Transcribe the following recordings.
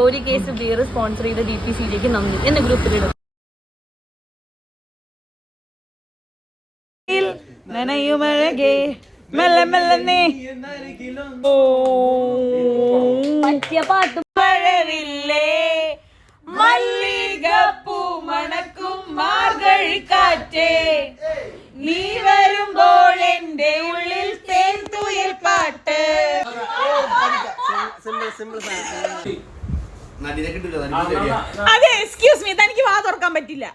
ഒരു case beer sponsor ചെയ്ത D P സിയിലേക്ക് നന്ദി. എന്ന ഗ്രൂപ്പിലിടും നനയുമഴകേ മെല്ലെ മെല്ലെ നീ. ഓ. പറ്റിയ പാട്ടും മഴവില്ലേ മല്ലികപ്പൂ മണക്കും മാർഗഴിക്കാറ്റേ. നീ വരുമ്പോൾ എന്റെ ഉള്ളിൽ തേൻ തുയിൽ പാട്ട്. സിമ്പിൾ ശരിയാ അതെ എക്സ്ക്യൂസ് മീ തനിക്ക് വാ തുറക്കാൻ പറ്റില്ല.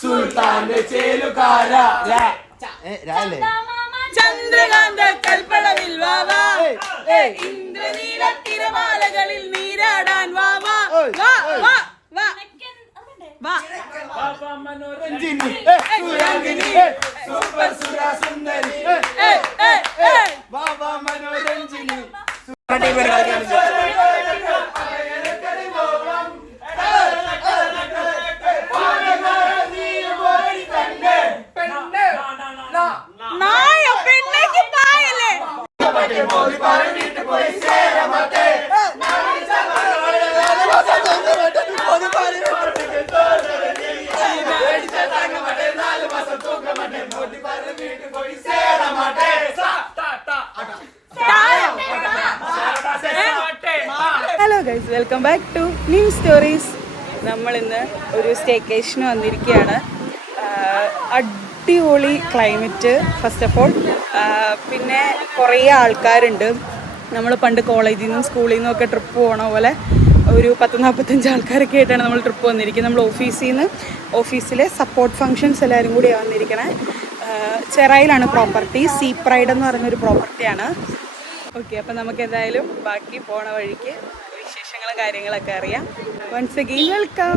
സുൽത്താന്റെ ചേലുകാര. ചന്ദ്രകാന്ത കൽപ്പളവിൽ വാവാ ഇന്ദ്രനീല തിരമാലകളിൽ നീരാടാൻ വാവാ വാ. വാ വാ വാ. Surangini back to new stories നമ്മൾ ഇന്ന് ഒരു സ്റ്റേക്കേഷന് വന്നിരിക്കുകയാണ്. അടിപൊളി ക്ലൈമറ്റ് ഫസ്റ്റ് ഓഫ് ഓൾ പിന്നെ കുറേ ആൾക്കാരുണ്ട്. നമ്മൾ പണ്ട് കോളേജിൽ നിന്നും സ്കൂളിൽ നിന്നും ഒക്കെ ട്രിപ്പ് പോകണ പോലെ ഒരു പത്ത് നാൽപ്പത്തഞ്ച് ആൾക്കാരൊക്കെ ആയിട്ടാണ് നമ്മൾ ട്രിപ്പ് വന്നിരിക്കുന്നത്. നമ്മൾ ഓഫീസിൽ നിന്ന് ഓഫീസിലെ സപ്പോർട്ട് ഫങ്ഷൻസ് എല്ലാവരും കൂടി വന്നിരിക്കണേ. ചെറായിലാണ് പ്രോപ്പർട്ടി സീ പ്രൈഡ് എന്ന് പറയുന്നൊരു പ്രോപ്പർട്ടിയാണ് ഓക്കെ അപ്പം നമുക്ക് എന്തായാലും ബാക്കി പോണ വഴിക്ക് വിശേഷങ്ങളും കാര്യങ്ങളൊക്കെ അറിയാം. വൺസ് അഗെയിൻ വെൽക്കം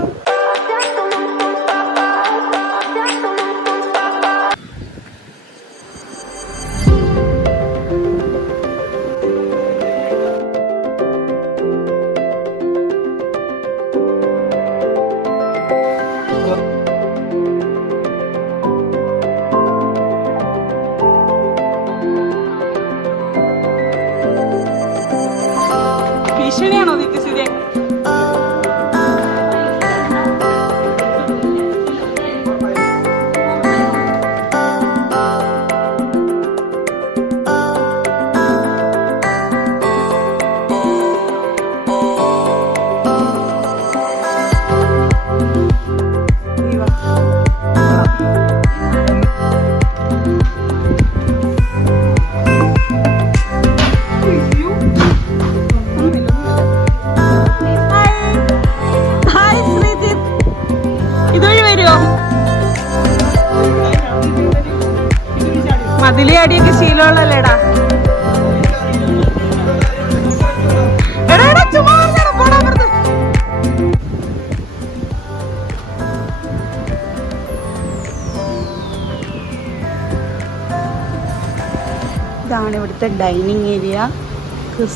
ഇതാണ് ഇവിടുത്തെ ഡൈനിങ് ഏരിയ.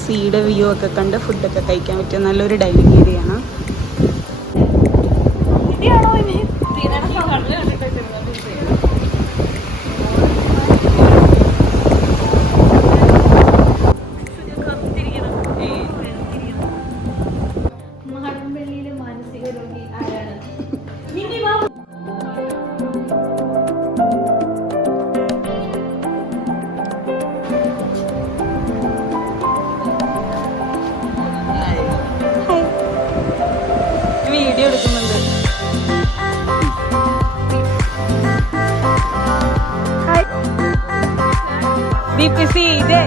സീയുടെ വ്യൂ ഒക്കെ കണ്ട് ഫുഡൊക്കെ കഴിക്കാൻ പറ്റിയ നല്ലൊരു ഡൈനിങ് ഏരിയ ആണ്. ദീപ്തി ഇതേ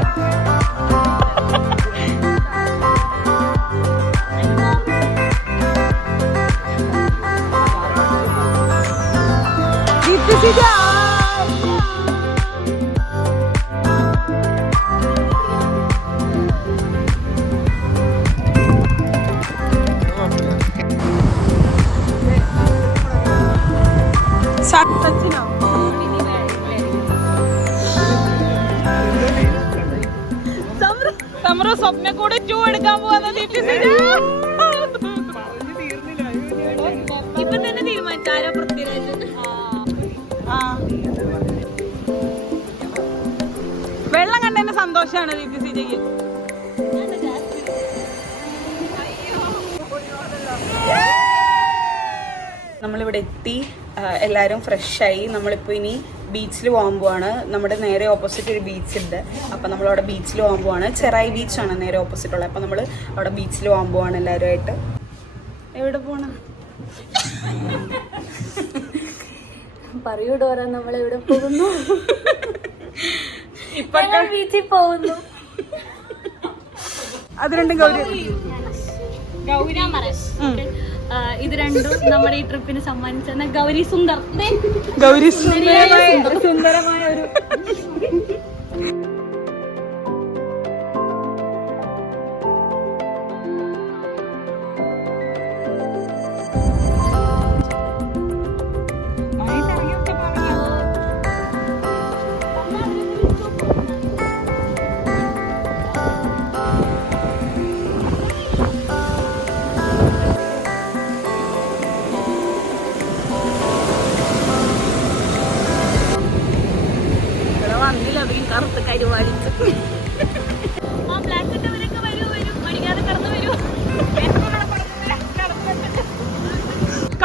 പി സി ജിക്ക് നമ്മളിവിടെ എത്തി. എല്ലാവരും ഫ്രഷായി. നമ്മളിപ്പോൾ ഇനി ബീച്ചിൽ പോകാൻ പോവാണ്. നമ്മുടെ നേരെ ഓപ്പോസിറ്റ് ഒരു ബീച്ച് ഉണ്ട് അപ്പോൾ നമ്മളവിടെ ബീച്ചിൽ പോകാൻ പോവാണ്. ചെറായി ബീച്ചാണ് നേരെ ഓപ്പോസിറ്റ് ഉള്ളത് അപ്പോൾ നമ്മൾ അവിടെ ബീച്ചിൽ പോകാൻ പോവാണ് എല്ലാവരുമായിട്ട് എവിടെ പോണ? പറയൂ നമ്മളെവിടെ നമ്മൾ എവിടെ പോകുന്നു? ബീച്ചിൽ പോകുന്നു. അത് രണ്ടും ഗൗരി ഗൗരി ഇത് രണ്ടും നമ്മുടെ ഈ ട്രിപ്പിന് സമ്മാനിച്ചെന്ന ഗൗരി സുന്ദർ. ഗൗരി സുന്ദരമായ ഒരു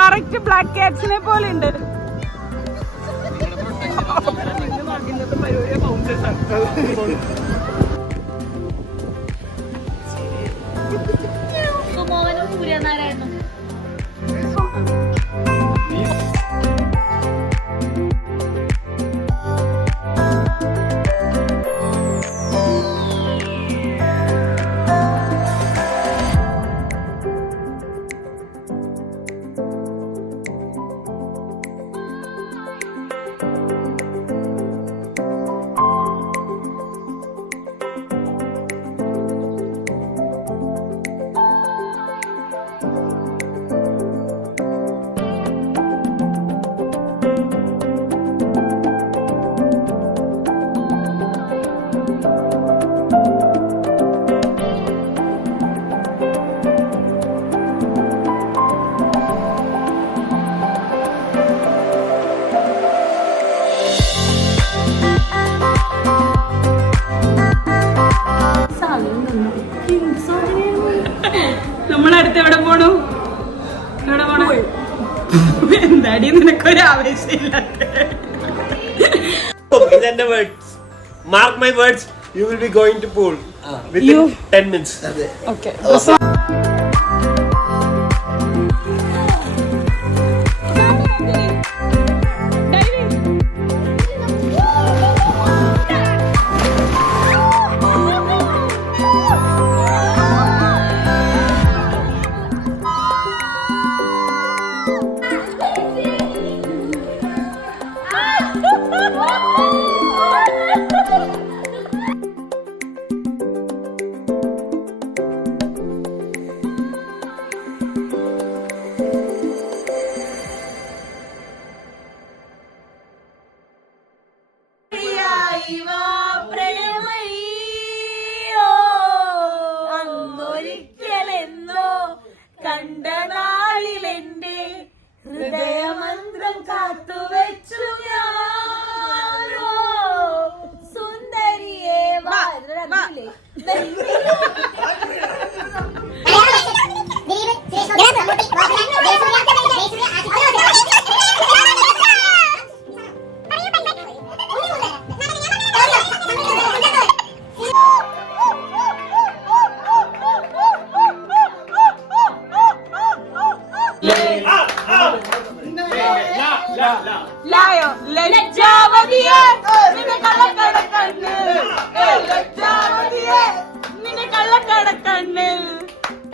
കറക്റ്റ് ബ്ലാക്ക് കാറ്റ്സിനെ പോലെ ഉണ്ട് മോഹനും സൂര്യനാരായണനും. നമ്മളടുത്ത് എവിടെ പോണു എവിടെ പോണു എന്താടി നിനക്കൊരു ആവേശമില്ലാത്ത. Mark my words. You will be going to pool within 10 minutes. Okay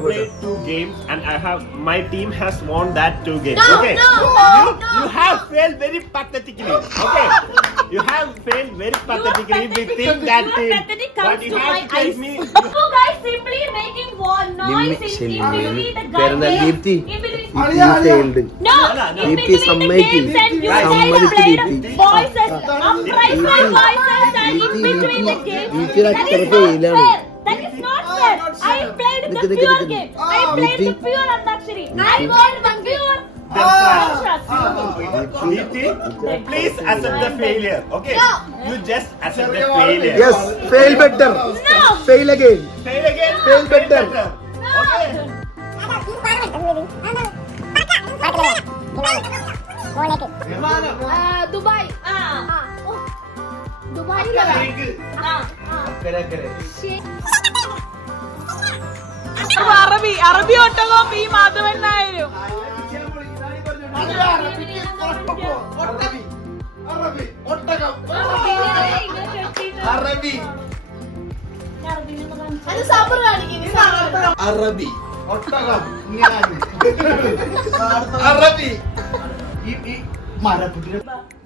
Played two games and I have my team has won that two games. No, okay. no, you, no. you have failed very pathetically. Okay. you have failed very pathetically within that Your team. pathetic But you to have to tell eyes. me. You guys simply making war noise in, in between the പേരെന്താ? guys. Deepthi. In between. No, in Deepthi between the സമ്മതിക്ക്. games and you guys സമ്മതിക്ക് played Deepthi. voices, upright voices and in between the games. That is not fair. നിക്ക് നിക്ക് pure നിക്ക്. game. I played the Deepthi. pure Antakshari. I played the pure. Niti, please accept the failure. Okay. You just accept the failure. Yes, fail better. Fail again. Fail again. Fail better. Okay. Dubai ആ Dubai ആ അറബി അറബി ഒട്ടകവും ഈ മാധവൻ നായരും അറബി. അറബി സബർ കാണിക്കുന്നു അറബി. ഈ അറബി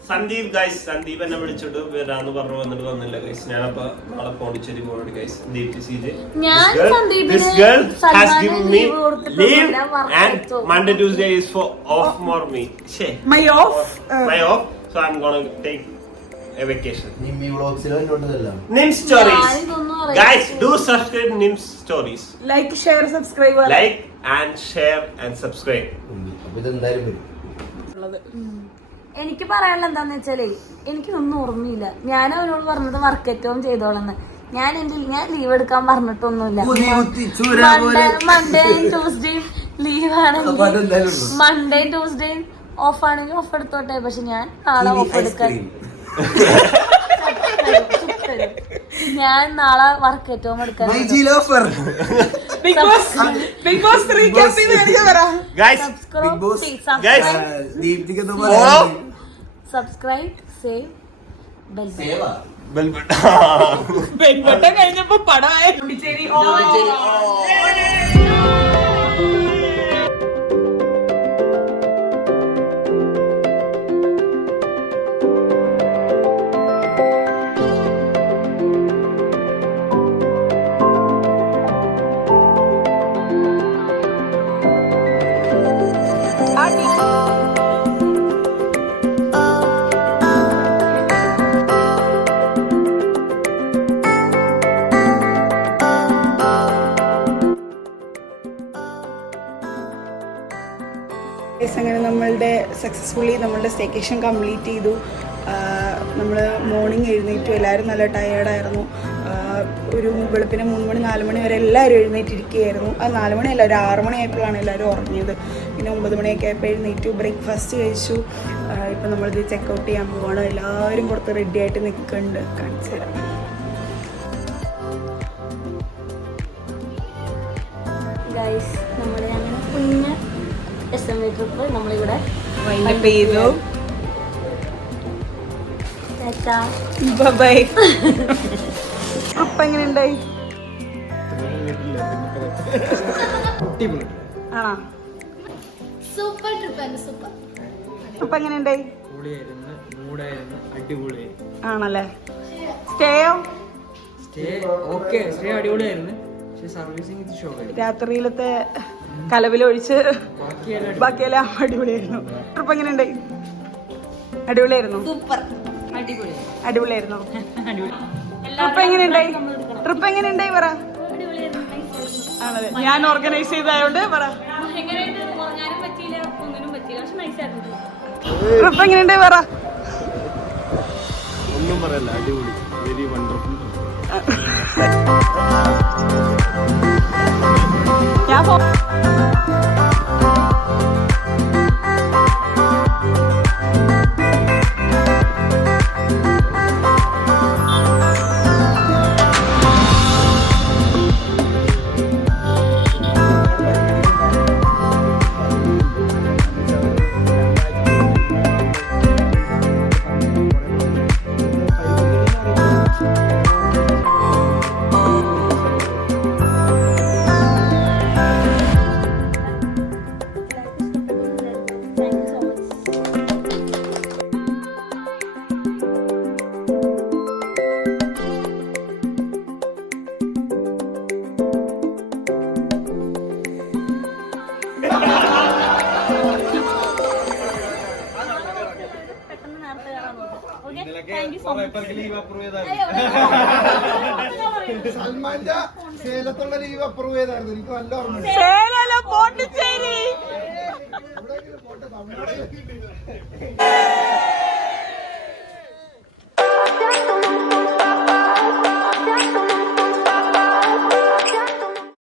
സന്ദീപ് ഗൈസ് സന്ദീപ് എന്നെ വിളിച്ചിട്ട് വരാന്ന് പറഞ്ഞു വന്നിട്ട് വന്നില്ല ഗൈസ് ഞാനപ്പോ നാളെ പോണ്ടിച്ചേരി പോയിട്ട് guys Sandeep Tuesday is for of more me my of my of so I gonna take ും എനിക്ക് പറയാനുള്ള എന്താന്ന് വെച്ചാലേ എനിക്കൊന്നും ഓർമ്മയില്ല. ഞാൻ അവനോട് പറഞ്ഞത് വർക്കറ്റവും ചെയ്തോളെന്ന്. ഞാൻ എന്റെ ഞാൻ ലീവ് എടുക്കാൻ പറഞ്ഞിട്ടൊന്നുമില്ല. മൺഡേയും ട്യൂസ്ഡേയും ലീവ് ആണെങ്കിൽ മൺഡേയും ട്യൂസ്ഡേയും ഓഫ് ആണെങ്കിൽ ഓഫ് എടുത്തോട്ടെ. പക്ഷെ ഞാൻ നാളെ ഓഫ് എടുക്കാൻ ഞാൻ നാളെ വർക്ക് ഏറ്റവും എടുക്കാൻ subscribe G subscribe save bell സേവാ Bell വെൺവട്ടം കഴിഞ്ഞപ്പോ പടമായ പോണ്ടിച്ചേരി ഓ. സക്സസ്ഫുള്ളി നമ്മളുടെ സ്റ്റേക്കേഷൻ കംപ്ലീറ്റ് ചെയ്തു. നമ്മൾ മോർണിംഗ് എഴുന്നേറ്റു. എല്ലാവരും നല്ല ടയേർഡായിരുന്നു ഒരു വെളുപ്പിന് മൂന്ന് മണി നാല് മണി വരെ എല്ലാവരും എഴുന്നേറ്റിരിക്കുകയായിരുന്നു. അത് നാല് മണിയല്ല ഒരു ആറ് മണിയായപ്പോഴാണ് എല്ലാവരും ഉറങ്ങിയത്. പിന്നെ ഒമ്പത് മണിയൊക്കെ ആയപ്പോൾ എഴുന്നേറ്റു ബ്രേക്ക്ഫാസ്റ്റ് കഴിച്ചു. ഇപ്പം നമ്മളിത് ചെക്കൗട്ട് ചെയ്യാൻ പോവാണ്. എല്ലാവരും പുറത്ത് റെഡി ആയിട്ട് നിൽക്കുന്നുണ്ട്. കാണിച്ചു തരാം. അങ്ങനെ നമ്മളിവിടെ വൈൻഡപ്പ് ചെയ്തു ബൈ എങ്ങനെ ഉണ്ടായി? ആണോ? സൂപ്പർ ട്രിപ്പ് ആണ് സൂപ്പർ. അപ്പൊ എങ്ങനെ ഉണ്ടായി? ആണല്ലേ? സ്റ്റേയോ? സ്റ്റേ ഓക്കെ സ്റ്റേ അടിപൊളിയായിരുന്നു. പക്ഷെ ഷോക്കായി രാത്രിയിലത്തെ കലവിലൊഴിച്ച് ബാക്കിയെല്ലാം ബാക്കിയെല്ലാം അടിപൊളിയായിരുന്നു. ട്രിപ്പ് എങ്ങനെ ഉണ്ടായി അടിപൊളിയായിരുന്നു? സൂപ്പർ. അടിപൊളിയായിരുന്നു? ട്രിപ്പ് എങ്ങനെ ഉണ്ടായി ട്രിപ്പ് എങ്ങനെ ഉണ്ടായി പറ. ആണല്ലേ ഞാൻ ഓർഗനൈസ് ചെയ്തതായോണ്ട് പറ. ട്രിപ്പ് എങ്ങനെ ഉണ്ടായി പറ. ഒന്നും പറയല്ല അടിപൊളി. വെരി വണ്ടർഫുൾ ഞാൻ പോ- സൽമാന്റെ സേലത്തുള്ള ലീവ് അപ്രൂവ് ചെയ്തായിരുന്നു. എനിക്ക് നല്ല ഓർമ്മ